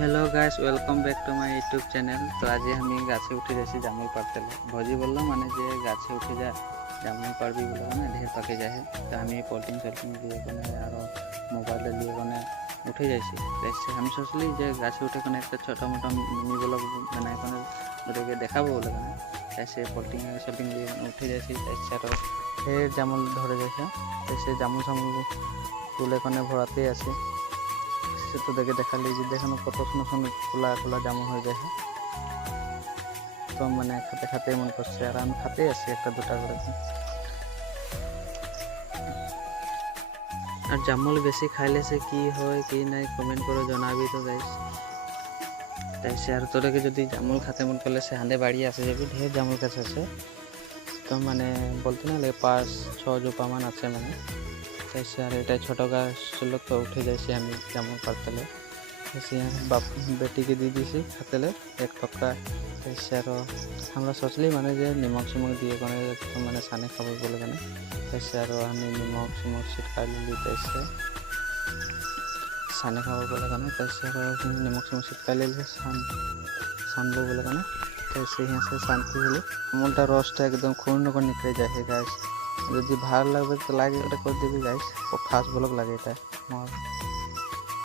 Hello guys, welcome back to my YouTube channel. तो आज আমি গাছে উঠে যাচ্ছি জামুল পাড়তে। ভজি বললাম মানে যে গাছে উঠে যা জামুল পাড়বি বলে মানে ঢের পাকে যায়। তো আমি পলিটিং শলিটিং দিয়ে কোনে আর মোবাইলে দিয়ে কোনে উঠে যাইছি। আমি সোচলি যে গাছে উঠে কোনে একটা ছোটো মোটো মিনি ব্লগ মানে কোনে ওদেরকে দেখাবো বলে কোনে সে পলিটিং শলিটিং দিয়ে উঠে যাইছি। তাছাড়া ঢের জামুল ধরে যাইছে। সে জামুল সামুল তুলে কোনে ভরাতেই আছে। সে তো দেখে দেখালি যে দেখানো কত সুন্দর সুন্দর খোলা খোলা জামুন হয়ে যায়। তো মানে খাতে খাতে মনে করছে আর আমি খাতেই আছি একটা দুটা করে। আর জামুল বেশি খাইলে সে কি হয় কি নাই কমেন্ট করে জানাবি তো গাইস। তাই সে আর তোদেরকে যদি জামুল খাতে মন করলে সে হাঁদে বাড়ি আসে যাবি, ঢের জামুল গাছ আছে। তো মানে বলতে না লাগে 5-6 জোপা মান আছে মানে। তাই সে আর এটা ছোটো গাছ ছিল তো উঠে যাইছি আমি জামুল পাড়তে। ऐसे बाप बेटी के दी दी खाते एक टक्का। ऐसे আমরা सोचली माने जे निमक सिमक दिए कोने माने साने खाबो बोले कोने। ऐसे हमें निमक सिमक छिटका ली तैसे साने खाबो बोले कोने। तैसे निमक सिमक छिटका ले सानबो बोले कोने। तैसे यहाँ से शांति हलो अमूलटा रसटा एकदम खून को निकले जाए गाइस। यदि भार लगे तो लाइक कर देबी गाइस और फास्ट ब्लॉग लगे।